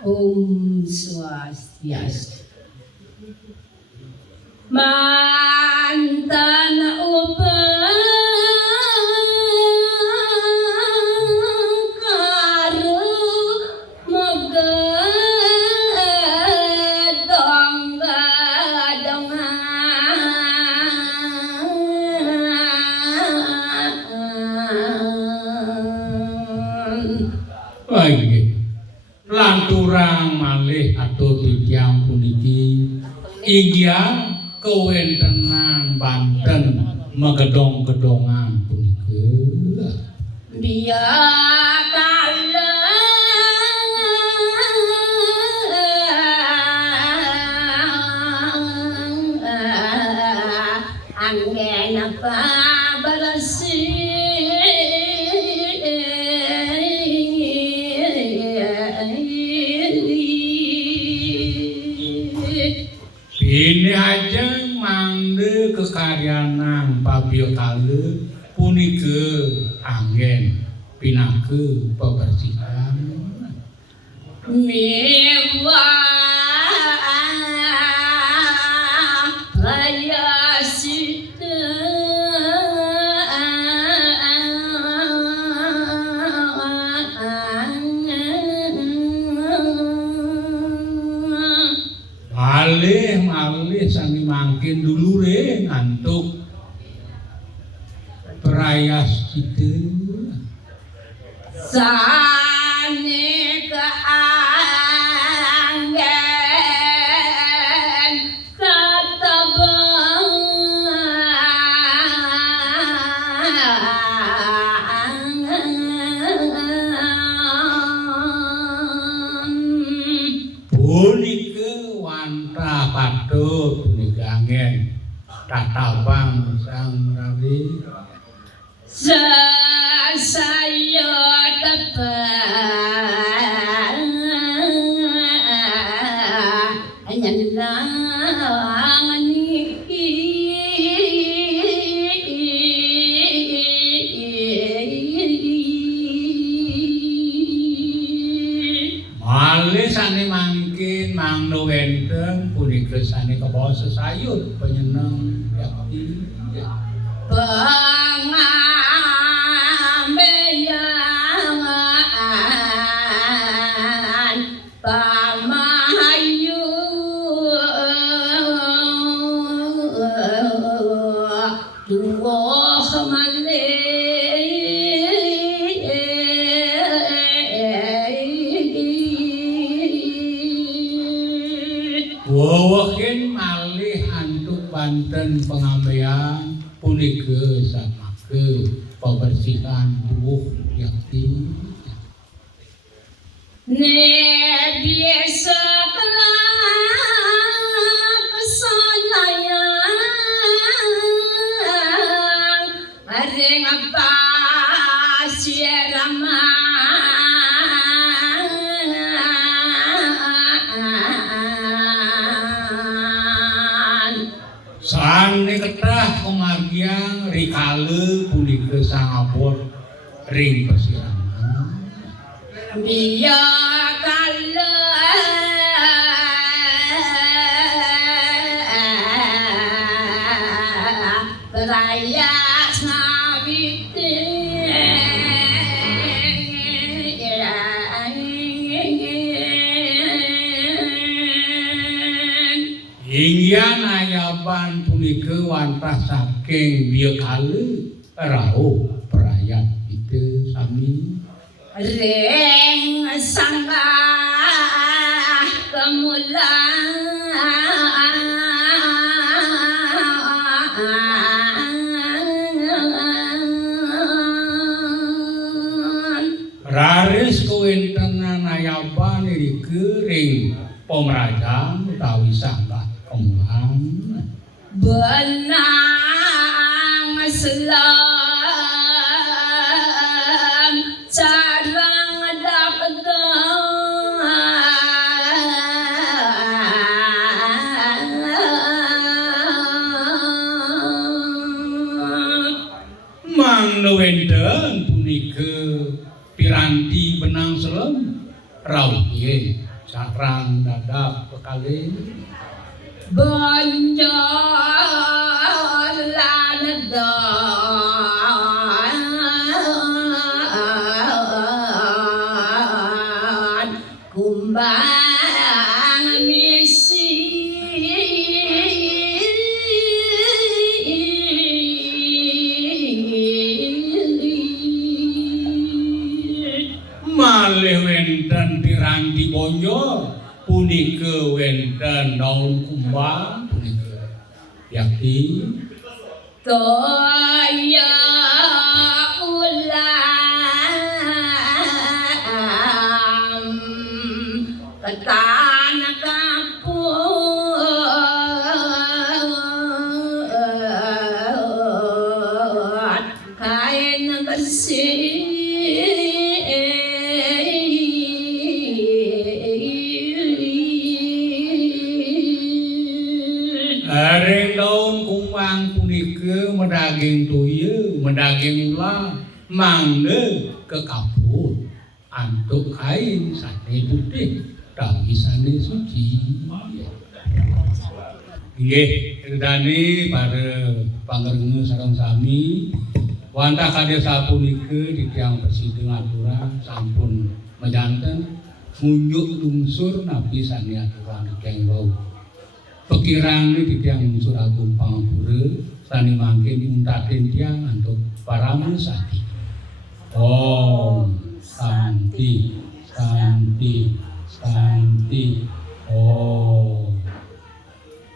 Om Swastiastu. Mantan upakara magadong-gadongan. Baik. Lanturang malih atur tiyang puniki inggih kewentenan Banten megedong-gedongan punika biakala anggen apa bersih ini ajeng mangde kekaryanan pabiyo kale punika anggen pinake pebersihan mewah raya sita malih sani mangkin dulure ngantuk perayas kita sane keanggen katabang punika wantah patut punika angin tatabang sang rawi saya dapat nyenangan iki malih sane mangkin mangno wenten punika sane kebawa sesayut penyeneng yakti pengambeyan pamahayu duwoh malih wawahin malih antuk Banten pengambean punika samake pembersihan tubuh yakti ne biasa kesanayang areng apa siaraman sane ketah kemargian rikale punika sangabot ring persiapan biakala raya sabite inggian ayaban punika wantah saking biakale rauh perayat itu sami reng sanggah kemulan raris kewentenan ayaban iki ring pemrajang utawi sanggah kemulan benang selam carang dapegang mangno wenten punika piranti benang selem rawuh Sarang dadap kekali Banjur lan dan kumbang misi malih wenten piranti bonjol punika wenten daun kumbang punika yakti toya ulam ketan kapur kain bersih Areng daun kumbang punika medaging tuyul, medaging ular, mangde ke kapur, antuk kain sate putih, dawisane suci. Nggih, kedane para pangrenga sareng sami, wantah kadya sapunika titiang presiden aturan sampun mejanten ngunjuk lungsur napi sani aturan dikeng wau. Pekirang ini titiang unsur agung pangapura sani mangke diuntatin tiang untuk paramu sati. Om Santi Santi Santi Om